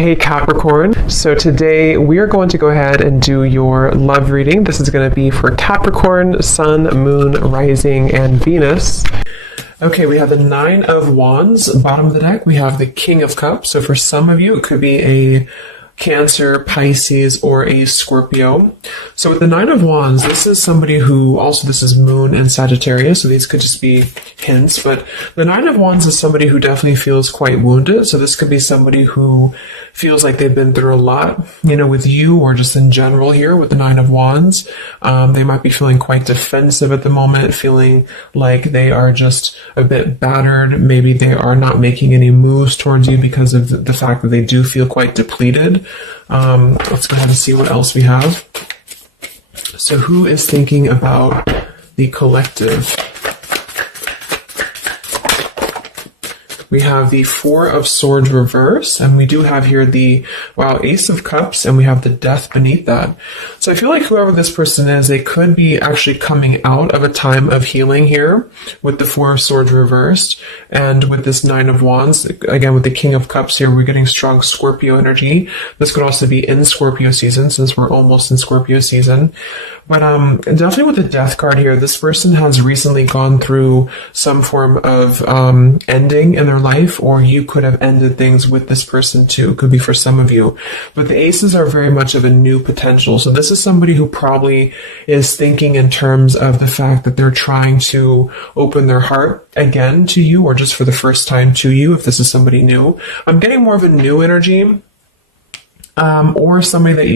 Hey Capricorn, so today we are going to go ahead and do your love reading. This is going to be for Capricorn, Sun, Moon, Rising, and Venus. Okay, we have the Nine of Wands. Bottom of the deck, we have the King of Cups. So for some of you, it could be a Cancer, Pisces, or a Scorpio. So with the Nine of Wands, this is somebody who, also this is Moon and Sagittarius, so these could just be hints, but the Nine of Wands is somebody who definitely feels quite wounded. So this could be somebody who feels like they've been through a lot, with you or just in general here with the Nine of Wands. They might be feeling quite defensive at the moment, feeling like they are just a bit battered. Maybe they are not making any moves towards you because of the fact that they do feel quite depleted. Let's go ahead and see what else we have. So who is thinking about the collective? We have the Four of Swords reverse, and we do have here the, Ace of Cups, and we have the Death beneath that. So I feel like whoever this person is, they could be actually coming out of a time of healing here with the Four of Swords reversed, and with this Nine of Wands, again with the King of Cups here, we're getting strong Scorpio energy. This could also be in Scorpio season, since we're almost in Scorpio season. But definitely with the Death card here, this person has recently gone through some form of ending in their life, or you could have ended things with this person too. Could be for some of you. But the aces are very much of a new potential. So this is somebody who probably is thinking in terms of the fact that they're trying to open their heart again to you, or just for the first time to you, if this is somebody new. I'm getting more of a new energy. Or somebody that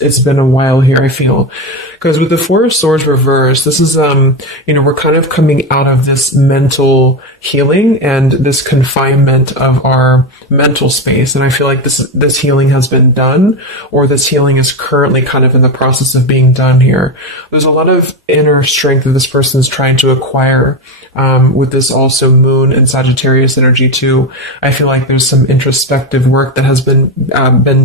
it's been a while here, I feel. Because with the Four of Swords reversed, this is, we're kind of coming out of this mental healing and this confinement of our mental space. And I feel like this healing has been done, or this healing is currently kind of in the process of being done here. There's a lot of inner strength that this person is trying to acquire, with this also Moon and Sagittarius energy too. I feel like there's some introspective work that has been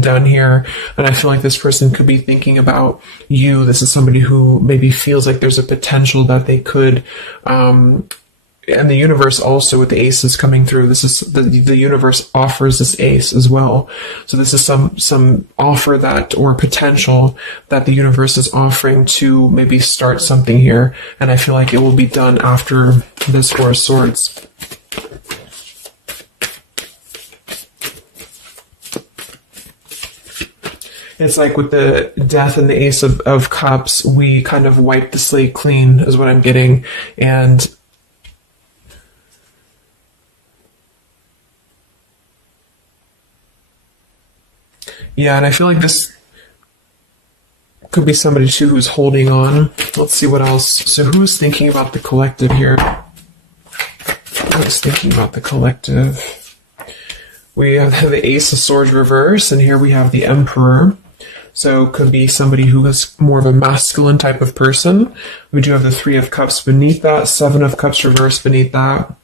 done here. And I feel like this person could be thinking about you. This is somebody who maybe feels like there's a potential that they could, and the universe also with the aces coming through. This is the universe offers this ace as well. So this is some offer that, or potential that the universe is offering to maybe start something here. And I feel like it will be done after this Four of Swords. It's like with the Death and the Ace of Cups, we kind of wipe the slate clean, is what I'm getting. And yeah, and I feel like this could be somebody too who's holding on. Let's see what else. So who's thinking about the collective here? Who's thinking about the collective? We have the Ace of Swords reverse, and here we have the Emperor. So it could be somebody who is more of a masculine type of person. We do have the Three of Cups beneath that, Seven of Cups reversed beneath that.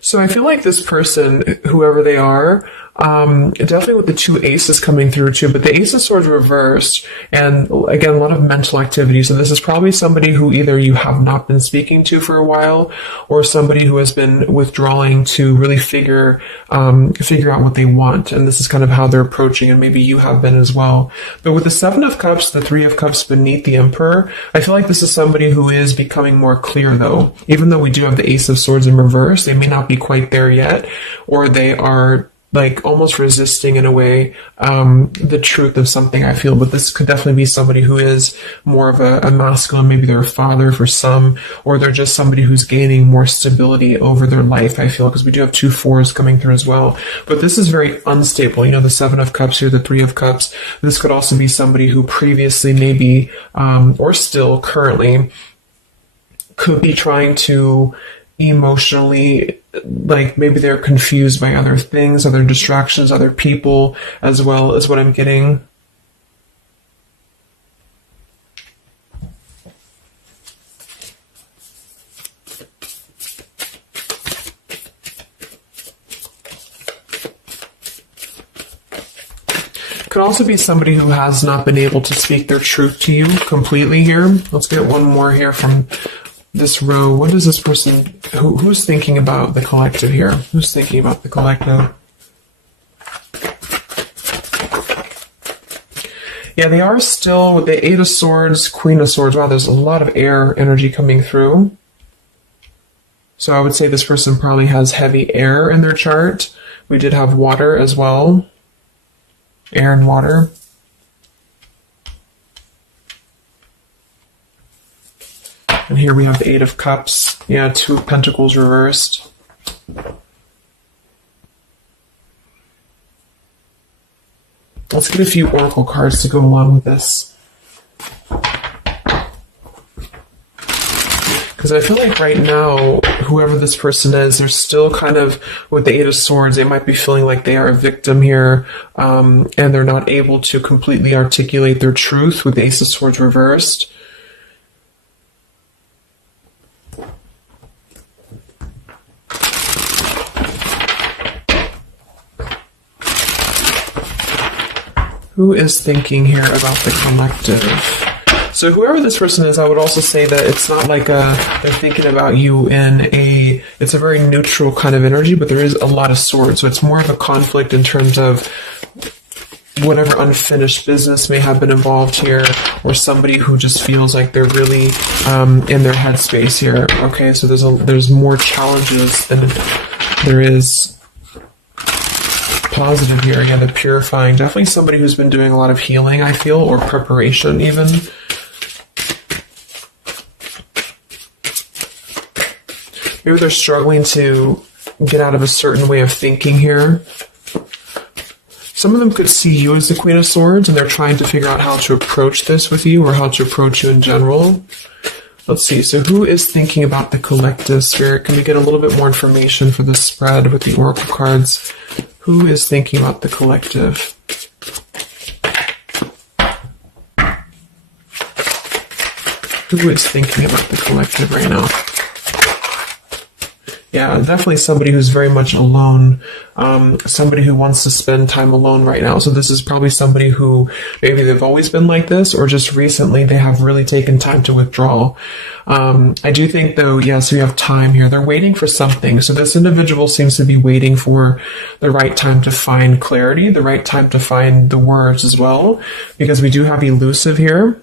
So I feel like this person, whoever they are, definitely with the two aces coming through too, but the Ace of Swords reversed, and again, a lot of mental activity. So this is probably somebody who either you have not been speaking to for a while, or somebody who has been withdrawing to really figure out what they want. And this is kind of how they're approaching, and maybe you have been as well. But with the Seven of Cups, the Three of Cups beneath the Emperor, I feel like this is somebody who is becoming more clear though. Even though we do have the Ace of Swords in reverse, they may not be quite there yet, or they are like almost resisting in a way the truth of something, I feel. But this could definitely be somebody who is more of a masculine. Maybe they're a father for some, or they're just somebody who's gaining more stability over their life, I feel, because we do have two fours coming through as well. But this is very unstable. The Seven of Cups here, the Three of Cups. This could also be somebody who previously maybe, or still currently, could be trying to emotionally, like maybe they're confused by other things, other distractions, other people as well, is what I'm getting. Could also be somebody who has not been able to speak their truth to you completely here. Let's get one more here from this row, what is this person, who's thinking about the collective here? Who's thinking about the collective? Yeah, they are still with the Eight of Swords, Queen of Swords. Wow, there's a lot of air energy coming through. So I would say this person probably has heavy air in their chart. We did have water as well. Air and water. And here we have the Eight of Cups. Yeah, Two of Pentacles reversed. Let's get a few oracle cards to go along with this. Because I feel like right now, whoever this person is, they're still kind of, with the Eight of Swords, they might be feeling like they are a victim here, and they're not able to completely articulate their truth with the Ace of Swords reversed. Who is thinking here about the collective? So whoever this person is, I would also say that it's not like they're thinking about you it's a very neutral kind of energy, but there is a lot of swords. So it's more of a conflict in terms of whatever unfinished business may have been involved here, or somebody who just feels like they're really in their headspace here. Okay, so there's more challenges than there is positive here. Again, the purifying. Definitely somebody who's been doing a lot of healing, I feel, or preparation even. Maybe they're struggling to get out of a certain way of thinking here. Some of them could see you as the Queen of Swords, and they're trying to figure out how to approach this with you, or how to approach you in general. Let's see. So who is thinking about the collective, Spirit? Can we get a little bit more information for this spread with the oracle cards? Who is thinking about the collective? Who is thinking about the collective right now? Yeah, definitely somebody who's very much alone, somebody who wants to spend time alone right now. So this is probably somebody who maybe they've always been like this, or just recently they have really taken time to withdraw. I do think, though, yes, we have time here. They're waiting for something. So this individual seems to be waiting for the right time to find clarity, the right time to find the words as well, because we do have elusive here.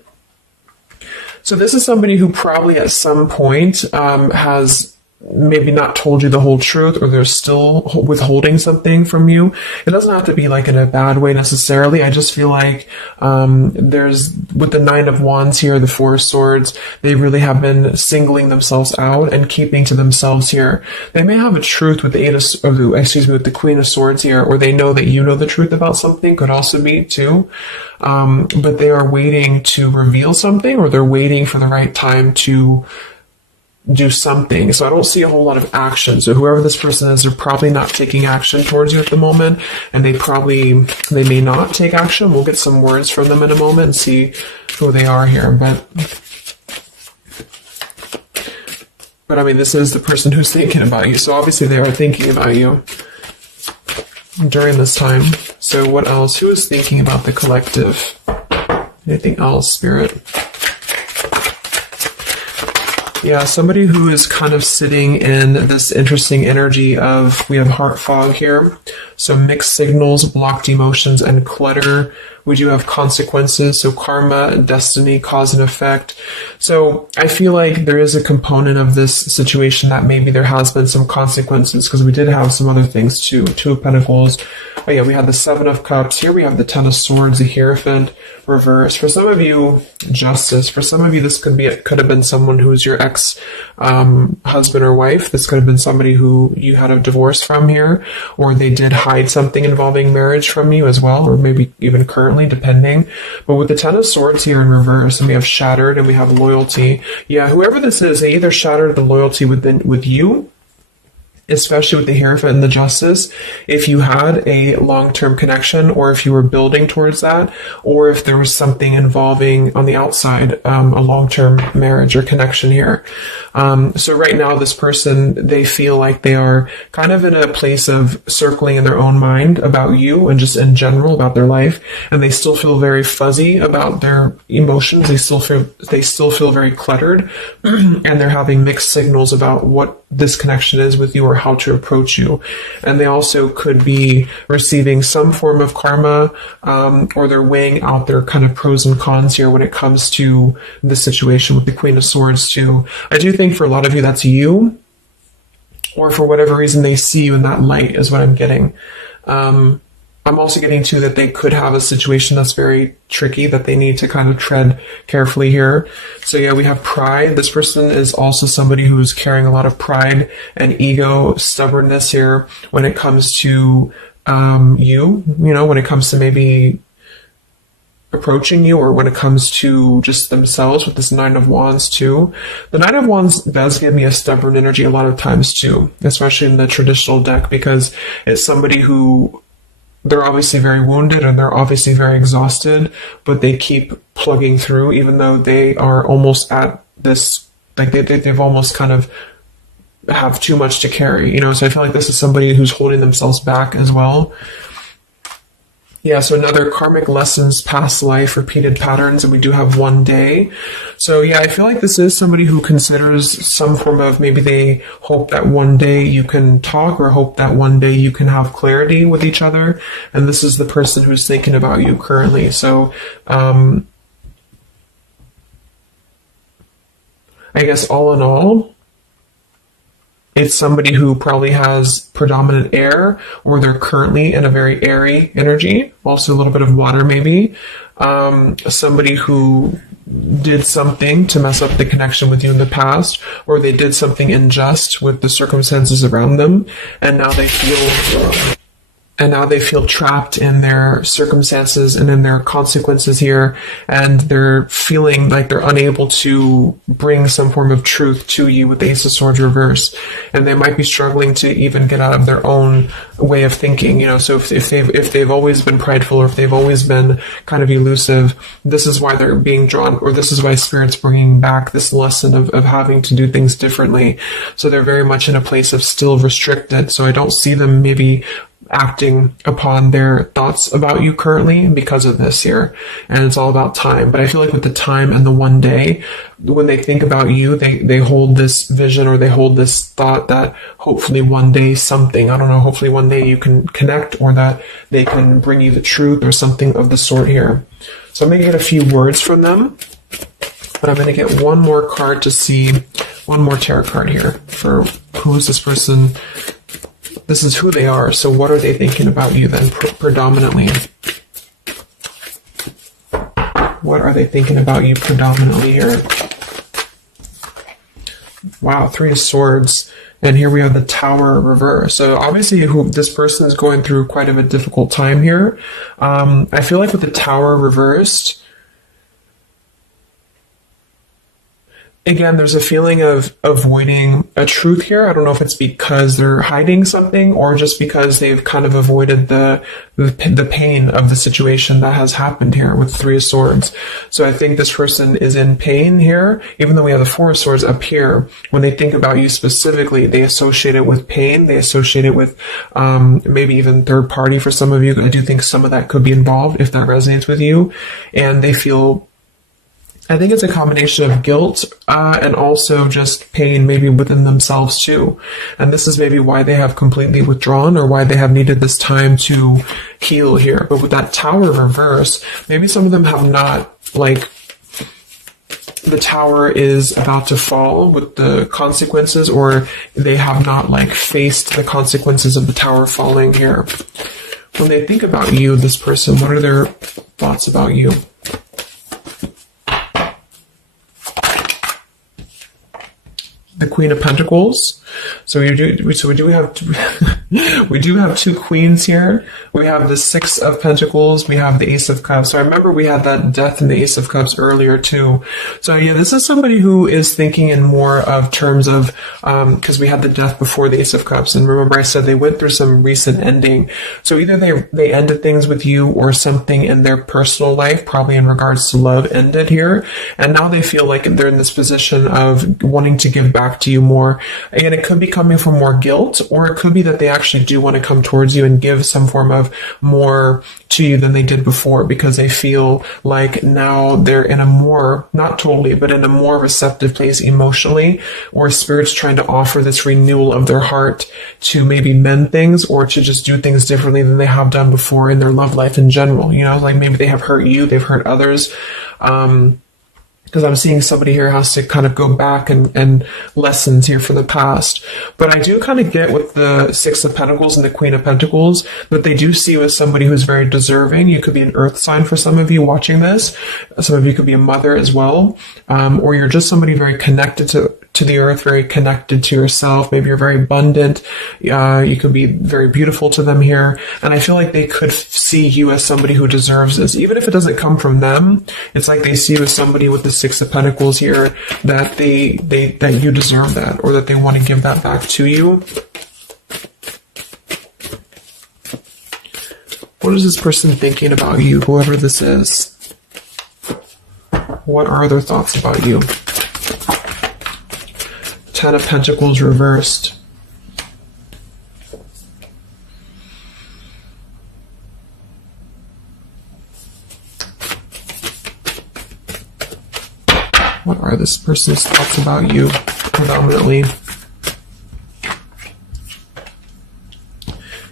So this is somebody who probably at some point has maybe not told you the whole truth, or they're still withholding something from you. It doesn't have to be like in a bad way necessarily. I just feel like there's, with the Nine of Wands here, the Four of Swords, they really have been singling themselves out and keeping to themselves here. They may have a truth with the with the Queen of Swords here, or they know that you know the truth about something, could also be too. But they are waiting to reveal something, or they're waiting for the right time to do something. So I don't see a whole lot of action. So whoever this person is, they're probably not taking action towards you at the moment, and they may not take action. We'll get some words from them in a moment and see who they are here. But I mean, this is the person who's thinking about you. So obviously they are thinking about you during this time. So what else? Who is thinking about the collective? Anything else, Spirit? Yeah, somebody who is kind of sitting in this interesting energy of, we have heart fog here. So mixed signals, blocked emotions, and clutter. We do have consequences, so karma, destiny, cause and effect. So I feel like there is a component of this situation that maybe there has been some consequences, because we did have some other things too. Two of Pentacles. Oh yeah, we had the Seven of Cups. Here we have the Ten of Swords, the Hierophant, reverse. For some of you, Justice. For some of you, this could have been someone who's your ex husband or wife. This could have been somebody who you had a divorce from here, or they did hide something involving marriage from you as well, or maybe even currently, depending. But with the Ten of Swords here in reverse, and we have shattered, and we have loyalty. Yeah, whoever this is, they either shattered the loyalty with you, especially with the Hierophant and the Justice, if you had a long-term connection, or if you were building towards that, or if there was something involving on the outside, a long-term marriage or connection here. So right now, this person, they feel like they are kind of in a place of circling in their own mind about you and just in general about their life, and they still feel very fuzzy about their emotions. They still feel very cluttered, and they're having mixed signals about what this connection is with you or how to approach you. And they also could be receiving some form of karma, or they're weighing out their kind of pros and cons here when it comes to the situation with the Queen of Swords too. I do think for a lot of you that's you, or for whatever reason they see you in that light is what I'm getting. I'm also getting too that they could have a situation that's very tricky that they need to kind of tread carefully here. So yeah, we have pride. This person is also somebody who's carrying a lot of pride and ego, stubbornness here when it comes to you know, when it comes to maybe approaching you, or when it comes to just themselves with this Nine of Wands too. The Nine of Wands does give me a stubborn energy a lot of times too, especially in the traditional deck, because it's somebody who, they're obviously very wounded and they're obviously very exhausted, but they keep plugging through even though they are almost at this, like they've almost kind of have too much to carry, you know. So I feel like this is somebody who's holding themselves back as well. Yeah, so another karmic lessons, past life, repeated patterns, and we do have one day. So yeah, I feel like this is somebody who considers some form of, maybe they hope that one day you can talk, or hope that one day you can have clarity with each other. And this is the person who's thinking about you currently. So I guess all in all, it's somebody who probably has predominant air, or they're currently in a very airy energy, also a little bit of water maybe. Somebody who did something to mess up the connection with you in the past, or they did something unjust with the circumstances around them, and now they feel trapped in their circumstances and in their consequences here, and they're feeling like they're unable to bring some form of truth to you with the Ace of Swords reverse, and they might be struggling to even get out of their own way of thinking, you know. So if they've always been prideful, or if they've always been kind of elusive, this is why they're being drawn, or this is why Spirit's bringing back this lesson of having to do things differently. So they're very much in a place of still restricted. So I don't see them maybe acting upon their thoughts about you currently because of this here. And it's all about time. But I feel like with the time and the one day, when they think about you, they hold this vision, or they hold this thought that hopefully one day something, I don't know, hopefully one day you can connect, or that they can bring you the truth or something of the sort here. So I'm going to get a few words from them, but I'm going to get one more card to see, one more tarot card here for who is this person. This is who they are. So what are they thinking about you then predominantly? What are they thinking about you predominantly here? Wow, Three of Swords. And here we have the Tower reverse. So obviously this person is going through quite of a difficult time here. I feel like with the Tower reversed, again, there's a feeling of avoiding a truth here. I don't know if it's because they're hiding something, or just because they've kind of avoided the pain of the situation that has happened here with Three of Swords. So I think this person is in pain here, even though we have the Four of Swords up here. When they think about you specifically, they associate it with pain. They associate it with maybe even third party for some of you. I do think some of that could be involved if that resonates with you. And they feel, I think it's a combination of guilt and also just pain maybe within themselves too. And this is maybe why they have completely withdrawn, or why they have needed this time to heal here. But with that Tower reverse, maybe some of them have not, like, the Tower is about to fall with the consequences, or they have not, like, faced the consequences of the Tower falling here. When they think about you, this person, what are their thoughts about you? the Queen of Pentacles. So we do have we do have two queens here. We have the Six of Pentacles. We have the Ace of Cups. So I remember we had that Death and the Ace of Cups earlier too. So yeah, this is somebody who is thinking in more of terms of because we had the Death before the Ace of Cups, and remember I said they went through some recent ending. So either they ended things with you, or something in their personal life, probably in regards to love, ended here, and now they feel like they're in this position of wanting to give back to you more. Again, it could be coming from more guilt, or it could be that they actually do want to come towards you and give some form of more to you than they did before, because they feel like now they're in a more, not totally, but in a more receptive place emotionally, or Spirit's trying to offer this renewal of their heart to maybe mend things, or to just do things differently than they have done before in their love life in general. You know, like maybe they have hurt you, they've hurt others. Because I'm seeing somebody here has to kind of go back and lessons here for the past. But I do kind of get with the Six of Pentacles and the Queen of Pentacles that they do see you as somebody who's very deserving. You could be an earth sign for some of you watching this. Some of you could be a mother as well. Or you're just somebody very connected to the earth, very connected to yourself. Maybe you're very abundant. You could be very beautiful to them here. And I feel like they could see you as somebody who deserves this. Even if it doesn't come from them, it's like they see you as somebody with the Six of Pentacles here, that that you deserve that, or that they want to give that back to you. What is this person thinking about you, whoever this is? What are their thoughts about you? Ten of Pentacles reversed. What are this person's thoughts about you, predominantly?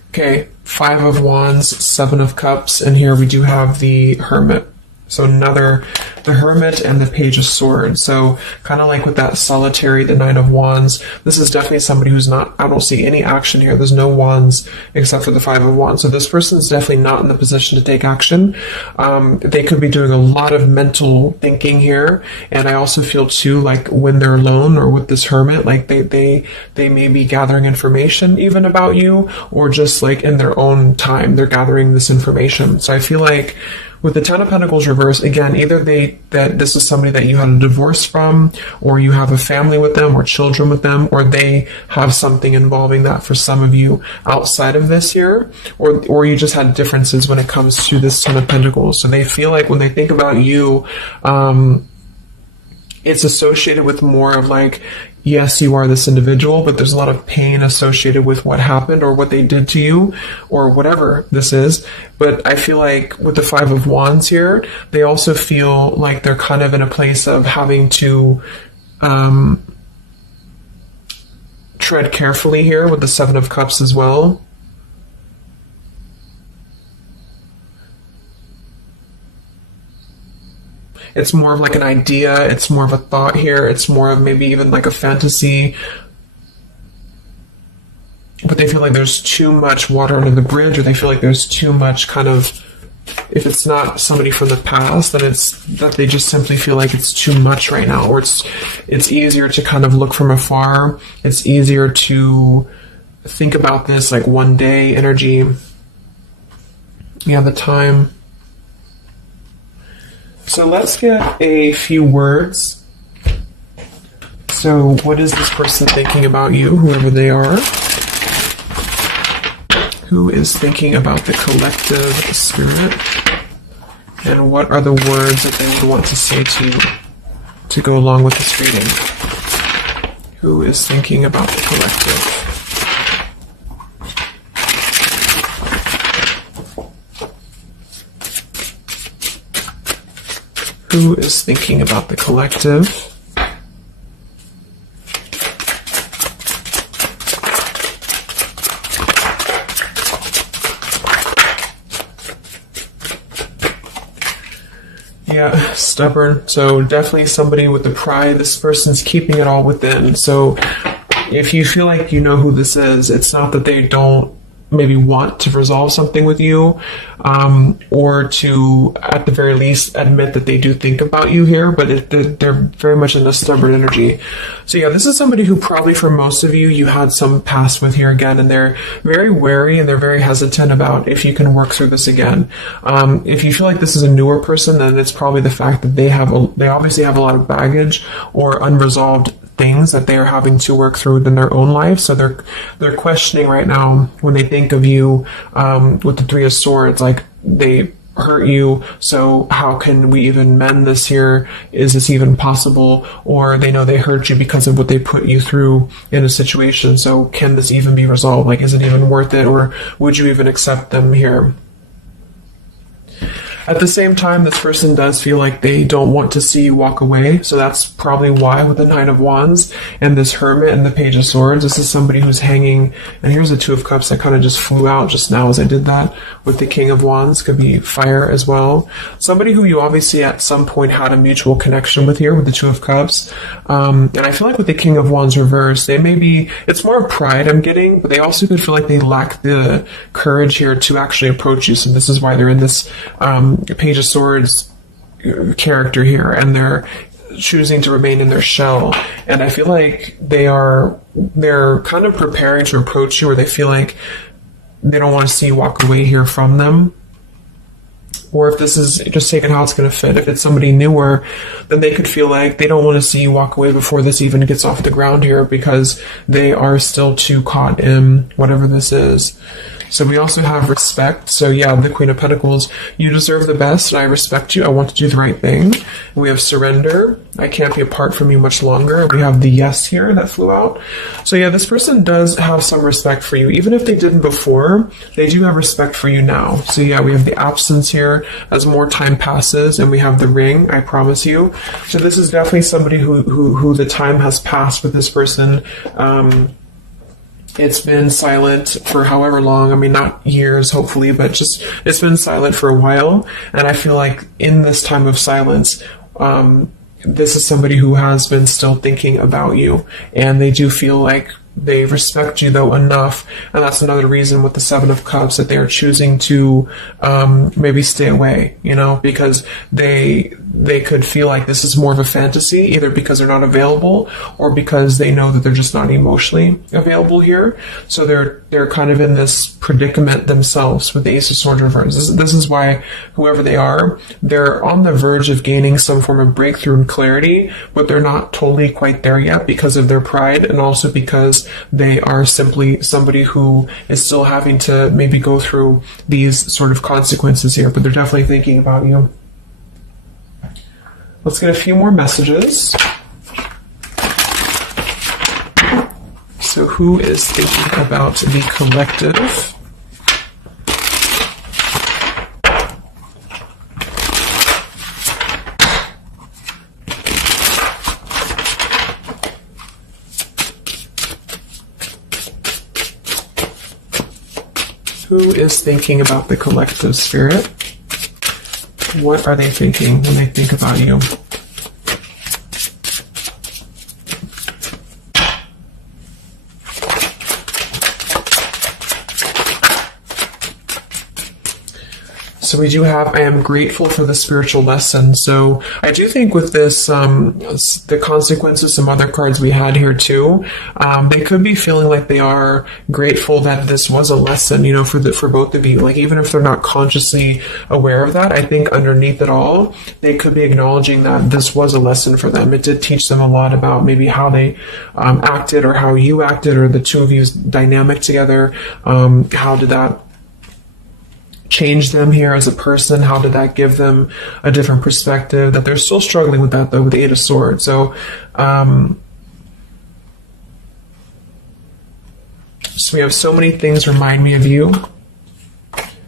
Okay, Five of Wands, Seven of Cups, and here we do have the Hermit. So the Hermit and the Page of Swords. So kind of like with that solitary, the Nine of Wands, this is definitely somebody who's not, I don't see any action here. There's no wands except for the Five of Wands. So this person's definitely not in the position to take action. They could be doing a lot of mental thinking here. And I also feel too, like when they're alone or with this Hermit, like they may be gathering information even about you, or just like in their own time, they're gathering this information. So I feel like with the Ten of Pentacles reverse, again, either that this is somebody that you had a divorce from, or you have a family with them, or children with them, or they have something involving that for some of you outside of this year, or you just had differences when it comes to this Ten of Pentacles. So they feel like when they think about you, it's associated with more of like, yes, you are this individual, but there's a lot of pain associated with what happened or what they did to you or whatever this is. But I feel like with the Five of Wands here, they also feel like they're kind of in a place of having to tread carefully here with the Seven of Cups as well. It's more of like an idea. It's more of a thought here. It's more of maybe even like a fantasy. But they feel like there's too much water under the bridge, or they feel like there's too much kind of, if it's not somebody from the past, then it's that they just simply feel like it's too much right now, or it's easier to kind of look from afar. It's easier to think about this like one day energy. Yeah, the time. So let's get a few words. So what is this person thinking about you, whoever they are? Who is thinking about the collective spirit? And what are the words that they would want to say to go along with this reading? Who is thinking about the collective? Who is thinking about the collective? Yeah, stubborn. So definitely somebody with the pride. This person's keeping it all within. So if you feel like you know who this is, it's not that they don't maybe want to resolve something with you, or to, at the very least, admit that they do think about you here, but they're very much in a stubborn energy. So yeah, this is somebody who probably for most of you, you had some past with here again, and they're very wary and they're very hesitant about if you can work through this again. If you feel like this is a newer person, then it's probably the fact that they obviously have a lot of baggage or unresolved things that they are having to work through in their own life. So they're questioning right now when they think of you, with the Three of Swords, like they hurt you, so how can we even mend this here? Is this even possible? Or they know they hurt you because of what they put you through in a situation, so can this even be resolved? Like, is it even worth it, or would you even accept them here? At the same time, this person does feel like they don't want to see you walk away. So that's probably why with the Nine of Wands and this Hermit and the Page of Swords, this is somebody who's hanging. And here's the Two of Cups that kind of just flew out just now as I did that. With the King of Wands, could be fire as well. Somebody who you obviously at some point had a mutual connection with here with the Two of Cups. And I feel like with the King of Wands reverse, they may be, it's more pride I'm getting, but they also could feel like they lack the courage here to actually approach you. So this is why they're in this Page of Swords character here, and they're choosing to remain in their shell. And I feel like they're kind of preparing to approach you, or they feel like they don't want to see you walk away here from them. Or if this is just taking how it's going to fit, if it's somebody newer, then they could feel like they don't want to see you walk away before this even gets off the ground here, because they are still too caught in whatever this is. So we also have respect. So yeah, the Queen of Pentacles, you deserve the best, and I respect you. I want to do the right thing. We have surrender. I can't be apart from you much longer. We have the yes here that flew out. So yeah, this person does have some respect for you. Even if they didn't before, they do have respect for you now. So yeah, we have the absence here as more time passes, and we have the ring, I promise you. So this is definitely somebody who the time has passed with this person. It's been silent for however long. I mean, not years, hopefully, but just it's been silent for a while. And I feel like in this time of silence, this is somebody who has been still thinking about you. And they do feel like they respect you, though, enough. And that's another reason with the Seven of Cups that they are choosing to maybe stay away, because they could feel like this is more of a fantasy, either because they're not available or because they know that they're just not emotionally available here. So they're kind of in this predicament themselves with the Ace of Swords reverse. This is why whoever they are, they're on the verge of gaining some form of breakthrough and clarity, but they're not totally quite there yet because of their pride, and also because they are simply somebody who is still having to maybe go through these sort of consequences here, but they're definitely thinking about you. Let's get a few more messages. So who is thinking about the collective? Who is thinking about the collective, Spirit? What are they thinking when they think about you? So we do have, I am grateful for the spiritual lesson. So I do think with this, the consequences, some other cards we had here too, they could be feeling like they are grateful that this was a lesson, for both of you. Like, even if they're not consciously aware of that, I think underneath it all, they could be acknowledging that this was a lesson for them. It did teach them a lot about maybe how they acted, or how you acted, or the two of you's dynamic together. How did that change them here as a person? How did that give them a different perspective? That they're still struggling with that, though, with the Eight of Swords. So, so we have so many things remind me of you.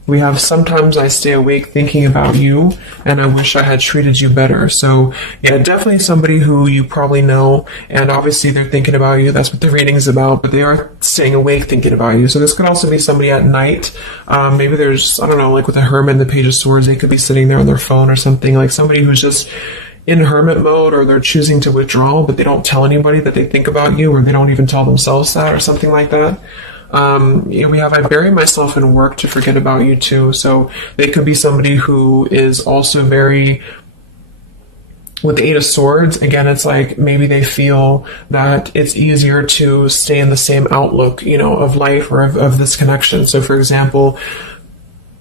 We have sometimes I stay awake thinking about you, and I wish I had treated you better. So yeah, definitely somebody who you probably know, and obviously they're thinking about you. That's what the reading is about, but they are staying awake thinking about you. So this could also be somebody at night. Maybe there's, I don't know, like with the Hermit and the Page of Swords, they could be sitting there on their phone or something, like somebody who's just in hermit mode, or they're choosing to withdraw, but they don't tell anybody that they think about you, or they don't even tell themselves that, or something like that. We have I bury myself in work to forget about you too. So they could be somebody who is also very, with the Eight of Swords, again, it's like maybe they feel that it's easier to stay in the same outlook, of life or of this connection. So for example,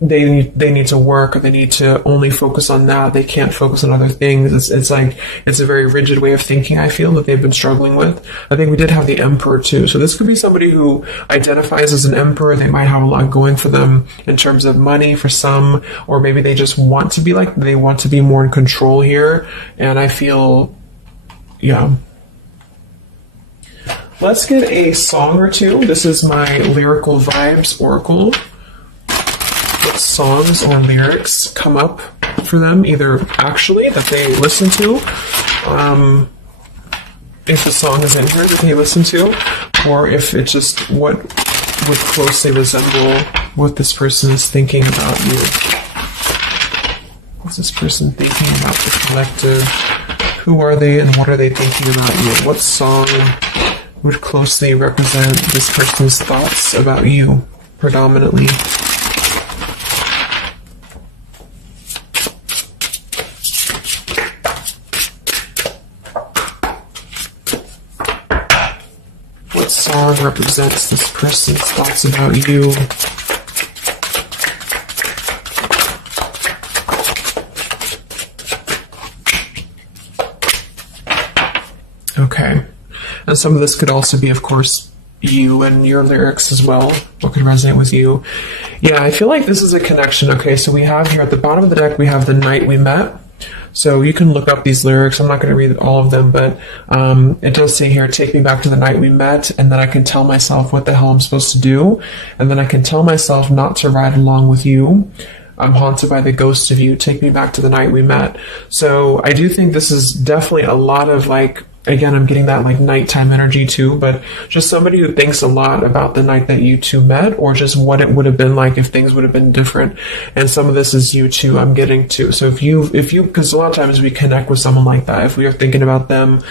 they need to work, or they need to only focus on that. They can't focus on other things. It's like, it's a very rigid way of thinking, I feel, that they've been struggling with. I think we did have the Emperor too. So this could be somebody who identifies as an Emperor. They might have a lot going for them in terms of money for some, or maybe they just want to be they want to be more in control here. And I feel, yeah. Let's get a song or two. This is my Lyrical Vibes Oracle. What songs or lyrics come up for them, either actually that they listen to, if the song is in here that they listen to, or if it's just what would closely resemble what this person is thinking about you. What's this person thinking about the collective? Who are they and what are they thinking about you? What song would closely represent this person's thoughts about you, predominantly? What song represents this person's thoughts about you? Okay. And some of this could also be, of course, you and your lyrics as well. What could resonate with you? Yeah, I feel like this is a connection. Okay, so we have here at the bottom of the deck, we have The Night We Met. So you can look up these lyrics. I'm not going to read all of them, but it does say here, take me back to the night we met, and then I can tell myself what the hell I'm supposed to do, and then I can tell myself not to ride along with you. I'm haunted by the ghost of you. Take me back to the night we met. So I do think this is definitely a lot of again, I'm getting that nighttime energy too, but just somebody who thinks a lot about the night that you two met, or just what it would have been like if things would have been different. And some of this is you too, I'm getting to. So if you, because a lot of times we connect with someone like that, if we are thinking about them,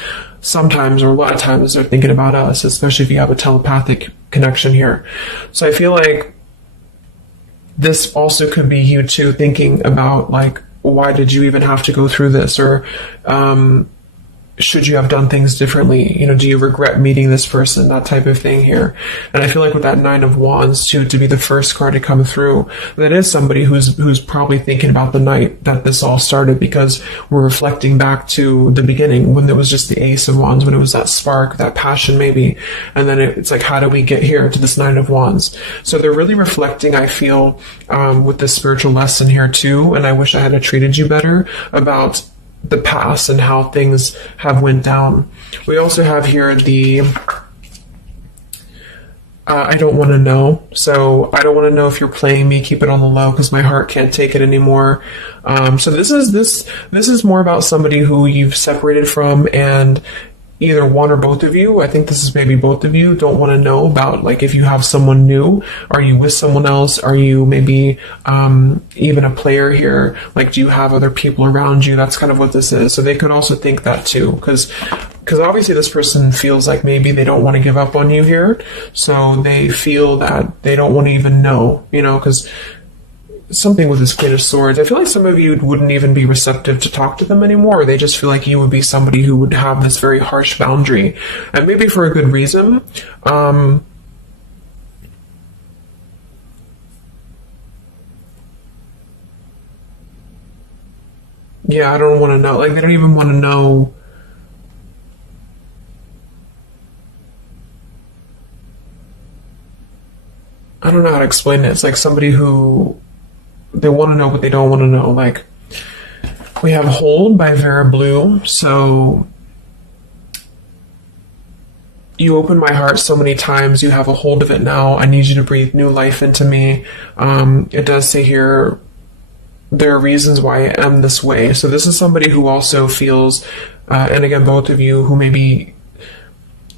sometimes, or a lot of times they're thinking about us, especially if you have a telepathic connection here. So I feel like this also could be you too thinking about why did you even have to go through this, or should you have done things differently? Do you regret meeting this person? That type of thing here. And I feel like with that Nine of Wands too, to be the first card to come through, that is somebody who's probably thinking about the night that this all started, because we're reflecting back to the beginning when there was just the Ace of Wands, when it was that spark, that passion maybe. And then it's like, how do we get here to this Nine of Wands? So they're really reflecting, I feel, with this spiritual lesson here too. And I wish I had treated you better about the past and how things have went down. We also have here the I don't want to know. So I don't want to know if you're playing me. Keep it on the low because my heart can't take it anymore. So this is more about somebody who you've separated from, and either one or both of you, I think this is maybe both of you, don't want to know about if you have someone new. Are you with someone else? Are you maybe even a player here? Do you have other people around you? That's kind of what this is. So they could also think that too, because obviously this person feels like maybe they don't want to give up on you here. So they feel that they don't want to even know, because something with this Queen of Swords, I feel like some of you wouldn't even be receptive to talk to them anymore. They just feel like you would be somebody who would have this very harsh boundary, and maybe for a good reason. Yeah, I don't want to know. They don't even want to know. I don't know how to explain it. It's like somebody who, they want to know, but they don't want to know. We have Hold by Vera Blue. So you open my heart so many times. You have a hold of it now. I need you to breathe new life into me. It does say here, there are reasons why I am this way. So this is somebody who also feels, and again, both of you, who maybe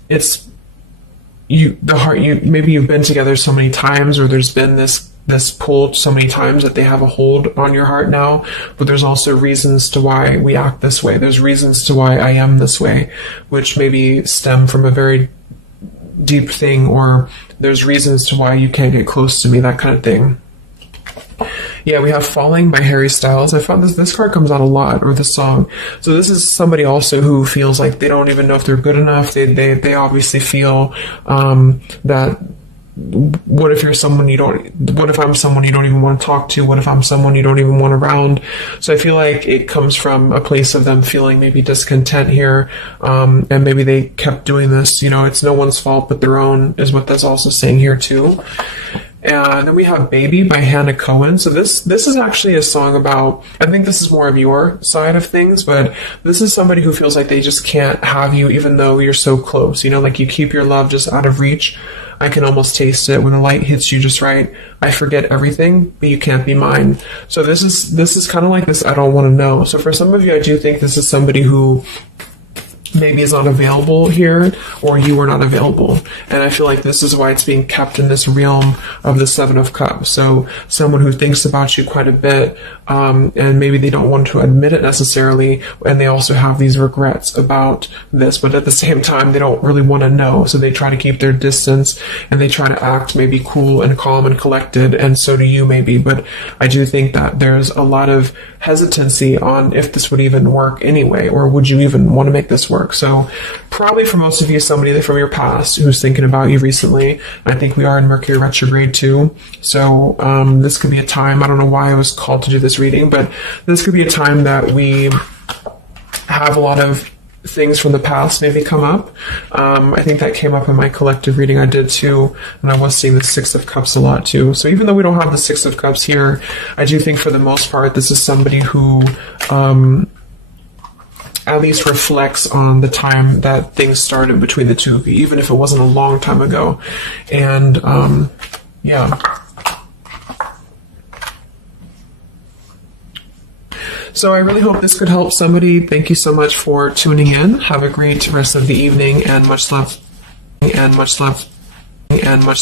maybe you've been together so many times, or there's been this pull so many times that they have a hold on your heart now, but there's also reasons to why we act this way. There's reasons to why I am this way, which maybe stem from a very deep thing, or there's reasons to why you can't get close to me, that kind of thing. Yeah, we have Falling by Harry Styles. I found this card comes out a lot, or the song. So this is somebody also who feels like they don't even know if they're good enough. They obviously feel that what if you're someone you don't, what if I'm someone you don't even want to talk to? What if I'm someone you don't even want around? So I feel like it comes from a place of them feeling maybe discontent here, and maybe they kept doing this. You know, it's no one's fault but their own, is what that's also saying here too. And then we have Baby by Hannah Cohen. So this is actually a song about, I think this is more of your side of things, but this is somebody who feels like they just can't have you even though you're so close. You know, like you keep your love just out of reach. I can almost taste it when the light hits you just right. I forget everything, but you can't be mine. So this is kind of like this I don't want to know. So for some of you, I do think this is somebody who maybe is not available here, or you are not available. And I feel like this is why it's being kept in this realm of the Seven of Cups. So someone who thinks about you quite a bit, and maybe they don't want to admit it necessarily, and they also have these regrets about this, but at the same time, they don't really want to know. So they try to keep their distance, and they try to act maybe cool and calm and collected, and so do you maybe. But I do think that there's a lot of hesitancy on if this would even work anyway, or would you even want to make this work. So probably for most of you, somebody from your past who's thinking about you recently. I think we are in Mercury retrograde too. So this could be a time, I don't know why I was called to do this reading, but this could be a time that we have a lot of things from the past maybe come up. I think that came up in my collective reading I did too, and I was seeing the Six of Cups a lot too. So even though we don't have the Six of Cups here, I do think for the most part this is somebody who at least reflects on the time that things started between the two of you, even if it wasn't a long time ago. And yeah. So I really hope this could help somebody. Thank you so much for tuning in. Have a great rest of the evening, and much love, and much love, and much